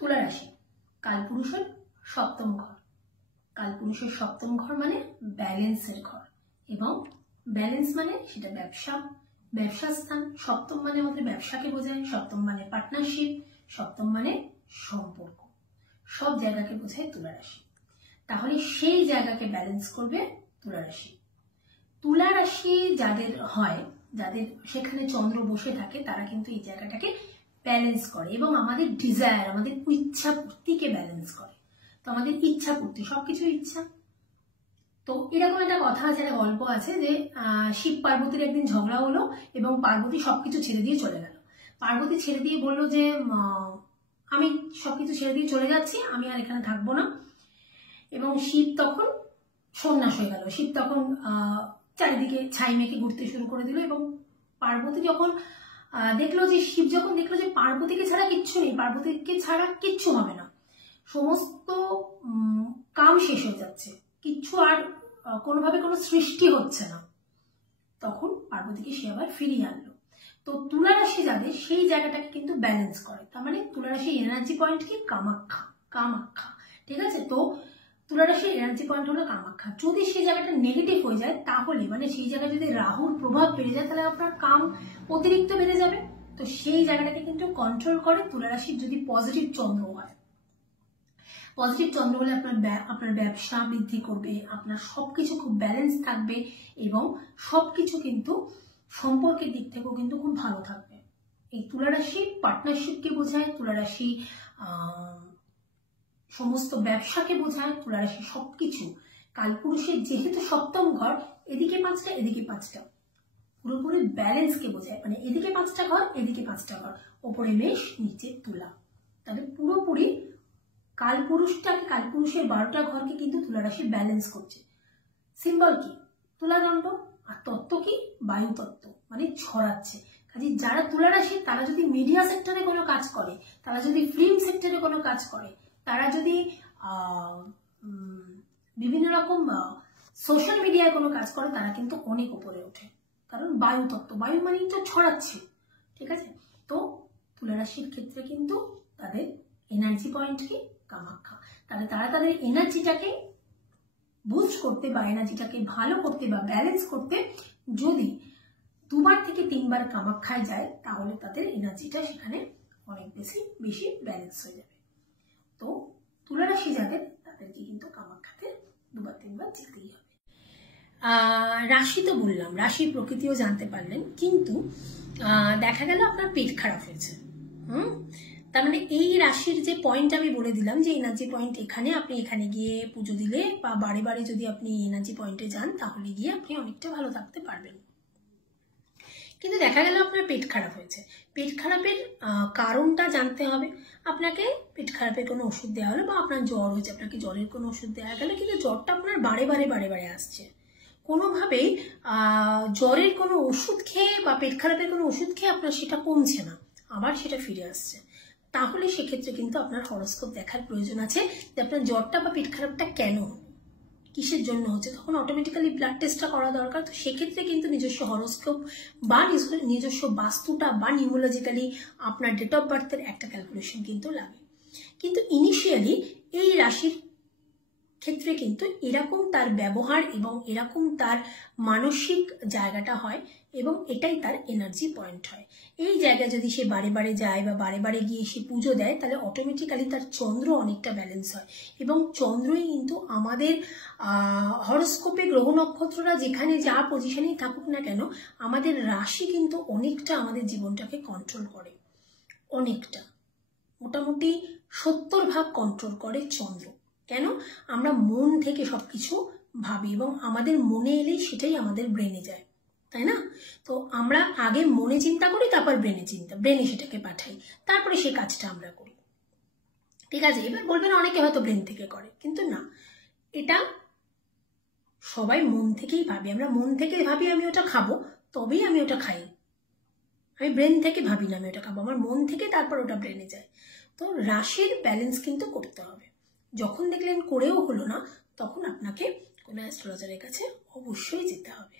তুলা রাশি কালপুরুষের সপ্তম ঘর। কালপুরুষের সপ্তম ঘর মানে ব্যালেন্সের ঘর, এবং ব্যালেন্স মানে সেটা ব্যবসা স্থান। সপ্তম মানে আমাদের ব্যবসাকে বোঝায়, সপ্তম মানে পার্টনারশিপ, সপ্তম মানে সম্পর্ক, সব জায়গাকে বোঝায় তুলা রাশি। তাহলে সেই জায়গাকে ব্যালেন্স করবে তুলা রাশি। তুলা রাশি যাদের হয়, যাদের সেখানে চন্দ্র বসে থাকে, তারা কিন্তু এই জায়গাটাকে ব্যালেন্স করে এবং আমাদের ডিজায়ার, আমাদের ইচ্ছা পূর্তিকে ব্যালেন্স করে। তো আমাদের ইচ্ছা পূর্তি, সবকিছু ইচ্ছা। তো এরকম একটা কথা আছে, একটা গল্প আছে যে শিব পার্বতীর একদিন ঝগড়া হলো এবং পার্বতী সবকিছু ছেড়ে দিয়ে চলে গেল। পার্বতী ছেড়ে দিয়ে বলল যে আমি সবকিছু ছেড়ে দিয়ে চলে যাচ্ছি, আমি আর এখানে থাকবো না। এবং শিব তখন সন্ন্যাস হয়ে গেল। শিব তখন চারিদিকে ছাই মেখে ঘুরতে শুরু করে দিল, এবং পার্বতী যখন দেখলো যে শিব যখন দেখলো যে পার্বতীকে ছাড়া কিচ্ছু নেই, পার্বতীকে ছাড়া কিচ্ছু হবে না, সমস্ত কাম শেষ হয়ে যাচ্ছে, কিচ্ছু আর কোনোভাবে কোনো সৃষ্টি হচ্ছে না, তখন পার্বতীকে সে আবার ফিরিয়ে আনলো। তো তুলা রাশি যাদের, সেই জায়গাটাকে কিন্তু ব্যালেন্স করে। তার মানে তুলা রাশির এনার্জি পয়েন্ট কি? কামাখ্যা। ঠিক আছে, তো তুলা রাশির এনার্জি পয়েন্ট হলো কামাখ্যা। যদি সেই জায়গাটা নেগেটিভ হয়ে যায়, তাহলে মানে সেই জায়গায় যদি রাহুর প্রভাব বেড়ে যায়, তাহলে আপনার কাম অতিরিক্ত বেড়ে যাবে। তো সেই জায়গাটাকে কিন্তু কন্ট্রোল করে তুলা রাশির যদি পজিটিভ চন্দ্র হয়। পজিটিভ চন্দ্র হলে আপনার ব্যবসা বৃদ্ধি করবে, আপনার সবকিছু খুব ব্যালেন্স থাকবে, এবং সবকিছু কিন্তু সম্পর্কের দিক থেকেও কিন্তু খুব ভালো থাকবে। এই তুলা রাশি পার্টনারশিপকে বোঝায়, তুলা রাশি সমস্ত ব্যবসাকে বোঝায়, তুলা রাশি সবকিছু। কালপুরুষের যেহেতু সপ্তম ঘর, এদিকে 5টা এদিকে 5টা, পুরোপুরি ব্যালেন্সকে বোঝায়। মানে এদিকে 5টা ঘর, এদিকে 5টা ঘর, ওপরে মেষ, নিচে তুলা। তাহলে পুরোপুরি কালপুরুষের 12টা ঘরকে কিন্তু তুলা রাশি ব্যালেন্স করছে। সিম্বল কি? তুলাদণ্ড। আর তত্ত্ব কি? বায়ু তত্ত্ব, মানে ছড়াচ্ছে। কাজে যারা তুলা রাশি, তারা যদি মিডিয়া সেক্টরে কোনো কাজ করে, তারা যদি ফিল্ম সেক্টরে কোনো কাজ করে, তারা যদি বিভিন্ন রকম সোশ্যাল মিডিয়ায় কোনো কাজ করে, তারা কিন্তু অনেক উপরে ওঠে। কারণ বায়ু তত্ত্ব, বায়ু মানেই তো ছড়াচ্ছে। ঠিক আছে, তো তুলা রাশির ক্ষেত্রে কিন্তু তাদের এনার্জি পয়েন্ট কি? কামাখ্যা। তাহলে তারা তাদের এনার্জিটাকে বুস্ট করতে বা এনার্জিটাকে ভালো করতে বা ব্যালেন্স করতে যদি 2বার থেকে 3বার কামাখ্যায় যায়, তাহলে তাদের এনার্জিটা সেখানে অনেক বেশি ব্যালেন্স হয়ে যাবে। তো তুলা রাশি যাদের, তাদেরকে কিন্তু কামাখ্যাতে 2বার 3বার যেতেই হবে। রাশি তো বললাম, রাশির প্রকৃতিও জানতে পারলেন, কিন্তু দেখা গেল আপনার পেট খারাপ হয়েছে। তার মানে এই রাশির যে পয়েন্ট আমি বলে দিলাম, যে এনার্জি পয়েন্ট এখানে, আপনি এখানে গিয়ে পুজো দিলে বা বারে বারে যদি আপনি এনার্জি পয়েন্টে যান, তাহলে গিয়ে আপনি অনেকটা ভালো থাকতে পারবেন। কিন্তু দেখা গেল আপনার পেট খারাপ হয়েছে। পেট খারাপের কারণটা জানতে হবে আপনাকে। পেট খারাপের কোনো ওষুধ দেওয়া হলো, বা আপনার জ্বর হয়েছে, আপনাকে জ্বরের কোনো ওষুধ দেওয়া গেল, কিন্তু জ্বরটা আপনার বারে বারে আসছে। কোনোভাবেই জ্বরের কোনো ওষুধ খেয়ে বা পেট খারাপের কোনো ওষুধ খেয়ে আপনার সেটা কমছে না, আবার সেটা ফিরে আসছে। তাহলে সেক্ষেত্রে কিন্তু আপনার হরোস্কোপ দেখার প্রয়োজন আছে, যে আপনার জ্বরটা বা পেট খারাপটা কেন, কিসের জন্য হচ্ছে। তখন অটোমেটিক্যালি ব্লাড টেস্টটা করা দরকার। তো সেক্ষেত্রে কিন্তু নিজস্ব হরোস্কোপ বা নিজস্ব বাস্তুটা বা নিউমোলজিক্যালি আপনার ডেট অফ বার্থের একটা ক্যালকুলেশন কিন্তু লাগে। কিন্তু ইনিশিয়ালি এই রাশির ক্ষেত্রে কিন্তু এরকম তার ব্যবহার এবং এরকম তার মানসিক জায়গাটা হয়, এবং এটাই তার এনার্জি পয়েন্ট হয়। এই জায়গায় যদি সে বারে বারে যায় বা বারে বারে গিয়ে সে পুজো দেয়, তাহলে অটোমেটিক্যালি তার চন্দ্র অনেকটা ব্যালেন্স হয়। এবং চন্দ্রই কিন্তু আমাদের হরোস্কোপে গ্রহ নক্ষত্ররা যেখানে যা পজিশনেই থাকুক না কেন, আমাদের রাশি কিন্তু অনেকটা আমাদের জীবনটাকে কন্ট্রোল করে। অনেকটা, মোটামুটি 70 ভাগ কন্ট্রোল করে চন্দ্র। কেন? আমরা মন থেকে সবকিছু ভাবি, এবং আমাদের মনে এলেই সেটাই আমাদের ব্রেনে যায়, তাই না? তো আমরা আগে মনে চিন্তা করি, তারপর ব্রেনে সেটাকে পাঠাই, তারপরে সেই কাজটা আমরা করি। ঠিক আছে, এবার বলবেন অনেকে হয়তো ব্রেন থেকে করে, কিন্তু না, এটা সবাই মন থেকেই ভাবি। আমরা মন থেকে ভাবি আমি ওটা খাবো, তবেই আমি ওটা খাই। আমি ব্রেন থেকে ভাবি না আমি ওটা খাবো, আমার মন থেকে তারপর ওটা ব্রেনে যায়। তো রাশির ব্যালেন্স কিন্তু করতে হবে। যখন দেখলেন করেও হলো না, তখন আপনাকে কোনো অ্যাস্ট্রোলজারের কাছে অবশ্যই যেতে হবে।